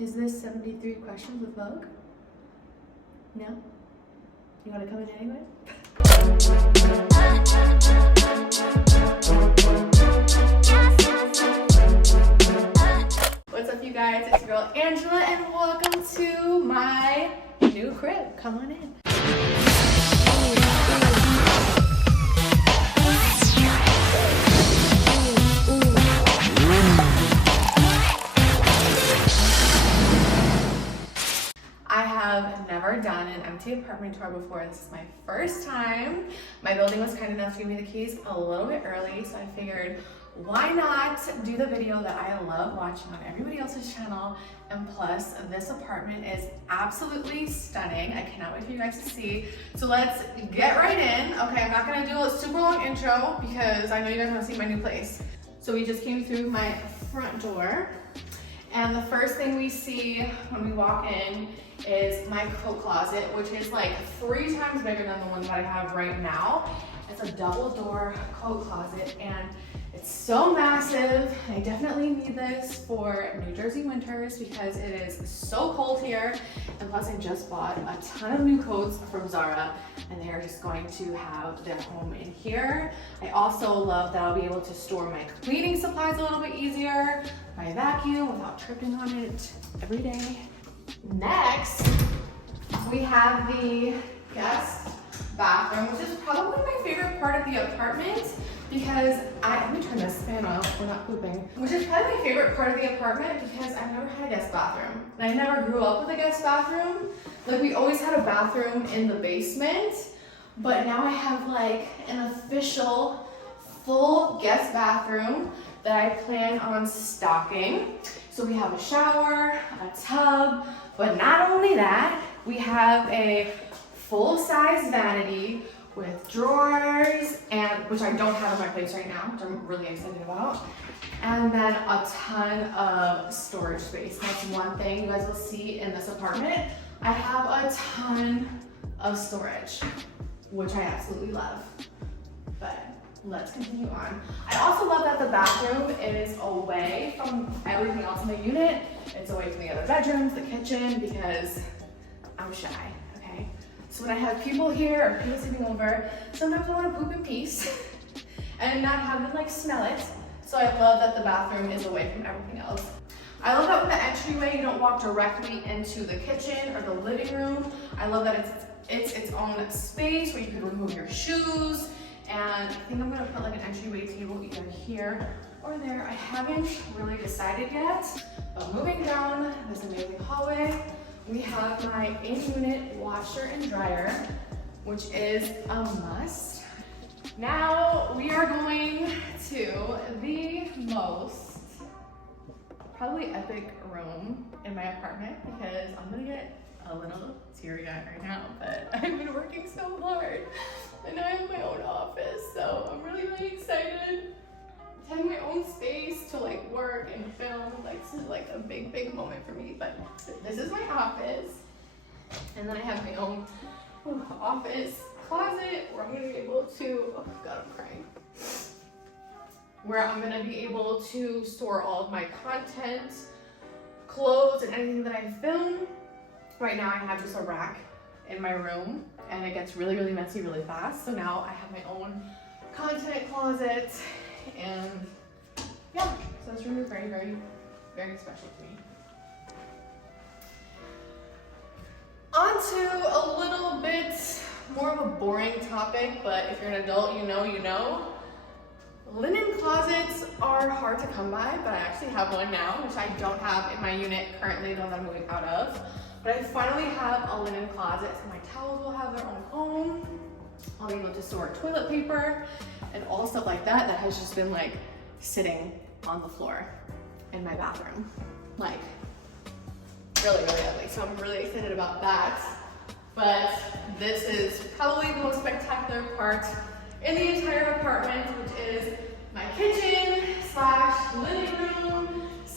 Is this 73 questions with Vogue? No? You want to come in anyway? What's up, you guys? It's your girl Angela, and welcome to my new crib. Come on in. I have never done an empty apartment tour before. This is my first time. My building was kind enough to give me the keys a little bit early, so I figured why not do the video that I love watching on everybody else's channel. And plus, this apartment is absolutely stunning. I cannot wait for you guys to see. So let's get right in. Okay, I'm not gonna do a super long intro because I know you guys wanna see my new place. So we just came through my front door, and the first thing we see when we walk in is my coat closet, which is like 3 times bigger than the one that I have right now. It's a double door coat closet, and it's so massive. I definitely need this for New Jersey winters because it is so cold here. And plus I just bought a ton of new coats from Zara, and they're just going to have their home in here. I also love that I'll be able to store my cleaning supplies a little bit easier, my vacuum without tripping on it every day. Next, we have the guest bathroom, which is probably my favorite part of the apartment because let me turn this fan off, we're not pooping. Which is probably my favorite part of the apartment because I've never had a guest bathroom. And I never grew up with a guest bathroom. Like, we always had a bathroom in the basement, but now I have like an official full guest bathroom that I plan on stocking. So we have a shower, a tub, but not only that, we have a full-size vanity with drawers, and which I don't have in my place right now, which I'm really excited about. And then a ton of storage space. That's one thing you guys will see in this apartment. I have a ton of storage, which I absolutely love. But let's continue on. I also love that the bathroom is away from everything else in the unit. It's away from the other bedrooms, the kitchen, because I'm shy, okay? So when I have people here or people sleeping over, sometimes I want to poop in peace and not have them like smell it. So I love that the bathroom is away from everything else. I love that with the entryway, you don't walk directly into the kitchen or the living room. I love that it's its own space where you can remove your shoes. And I think I'm gonna put like an entryway table either here or there. I haven't really decided yet, but moving down this amazing hallway, we have my in-unit washer and dryer, which is a must. Now we are going to the most probably epic room in my apartment because I'm gonna get a little teary-eyed right now, but I've been working so hard and I have my own office, so I'm really, really excited. Having my own space to like work and film, like this is like a big, big moment for me, but this is my office. And then I have my own office closet where I'm gonna be able to, oh God, I'm crying. Where I'm gonna be able to store all of my content, clothes, and anything that I film. Right now I have just a rack in my room and it gets really, really messy really fast. So now I have my own content closet, and yeah, so this room is very, very, very special to me. On to a little bit more of a boring topic, but if you're an adult, you know, you know. Linen closets are hard to come by, but I actually have one now, which I don't have in my unit currently, the one that I'm moving out of. But I finally have a linen closet, so my towels will have their own home. I'll be able to store toilet paper and all stuff like that that has just been like sitting on the floor in my bathroom. Like really, really ugly. So I'm really excited about that. But this is probably the most spectacular part in the entire apartment, which is my kitchen / living room /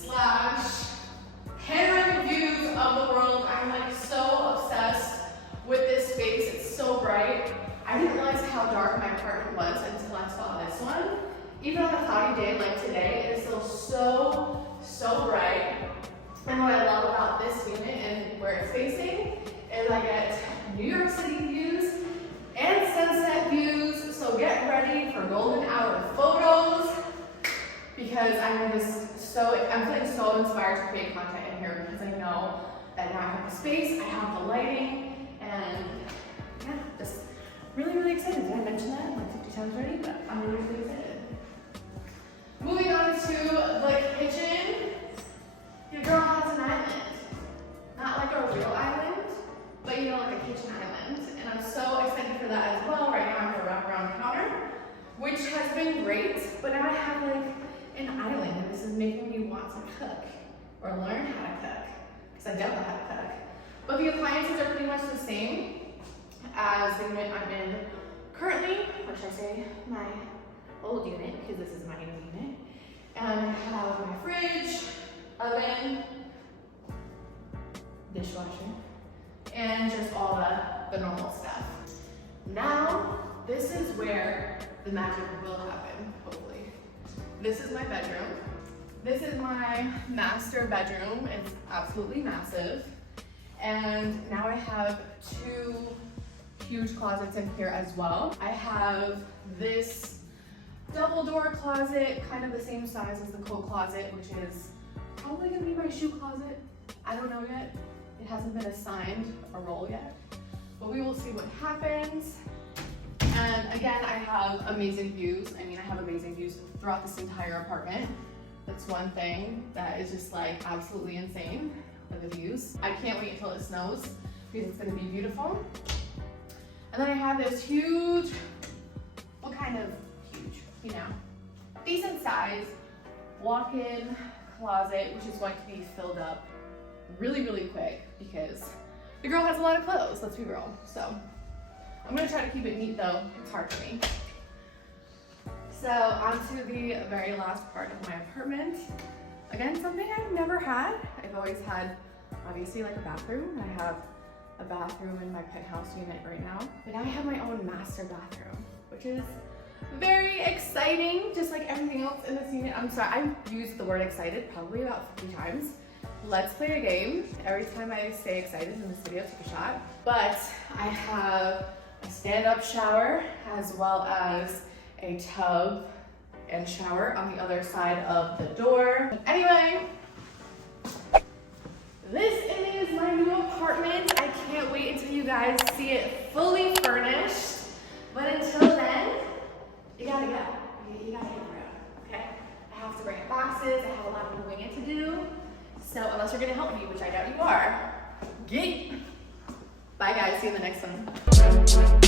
panoramic views of the world. I'm like so obsessed with this space. It's so bright. I didn't realize how dark my apartment was until I saw this one. Even on a cloudy day like today, it is still so bright. And what I love about facing is I get New York City views and sunset views. So get ready for golden hour photos because I'm feeling so inspired to create content in here because I know that now I have the space, I have the lighting, and yeah, just really, really excited. Did I mention that like 50 times already? But I'm really, really excited. Moving on to the kitchen. Your girl has an island. Not like a real island, but you know, like a kitchen island. And I'm so excited for that as well. Right now I have a wraparound counter, which has been great, but now I have like an island, and this is making me want to cook or learn how to cook, because I don't know how to cook. But the appliances are pretty much the same as the unit I'm in currently, or should I say my old unit, because this is my new unit. And I have my fridge, oven, dishwasher, and just all the normal stuff. Now, this is where the magic will happen, hopefully. This is my bedroom. This is my master bedroom. It's absolutely massive. And now I have 2 huge closets in here as well. I have this double door closet, kind of the same size as the coat closet, which is probably gonna be my shoe closet. I don't know yet. It hasn't been assigned a role yet, but we will see what happens. And again, I have amazing views. I mean, I have amazing views throughout this entire apartment. That's one thing that is just like absolutely insane, are the views. I can't wait until it snows because it's gonna be beautiful. And then I have this huge, what kind of huge, you know, decent size walk-in closet, which is going to be filled up really, really quick because the girl has a lot of clothes, let's be real. So I'm gonna try to keep it neat though, it's hard for me. So on to the very last part of my apartment. Again, something I've never had. I've always had, obviously, like a bathroom. I have a bathroom in my penthouse unit right now, but now I have my own master bathroom, which is very exciting, just like everything else in this unit. I'm sorry, I've used the word excited probably about 50 times. Let's play a game. Every time I say excited in this video, take a shot. But I have a stand-up shower as well as a tub and shower on the other side of the door. Anyway, this is my new apartment. I can't wait until you guys see it fully furnished. But until then, you gotta go. You gotta get through, okay? I have to bring in boxes. I have a lot of moving in to do. So unless you're gonna help me, which I doubt you are, get. Bye guys, see you in the next one.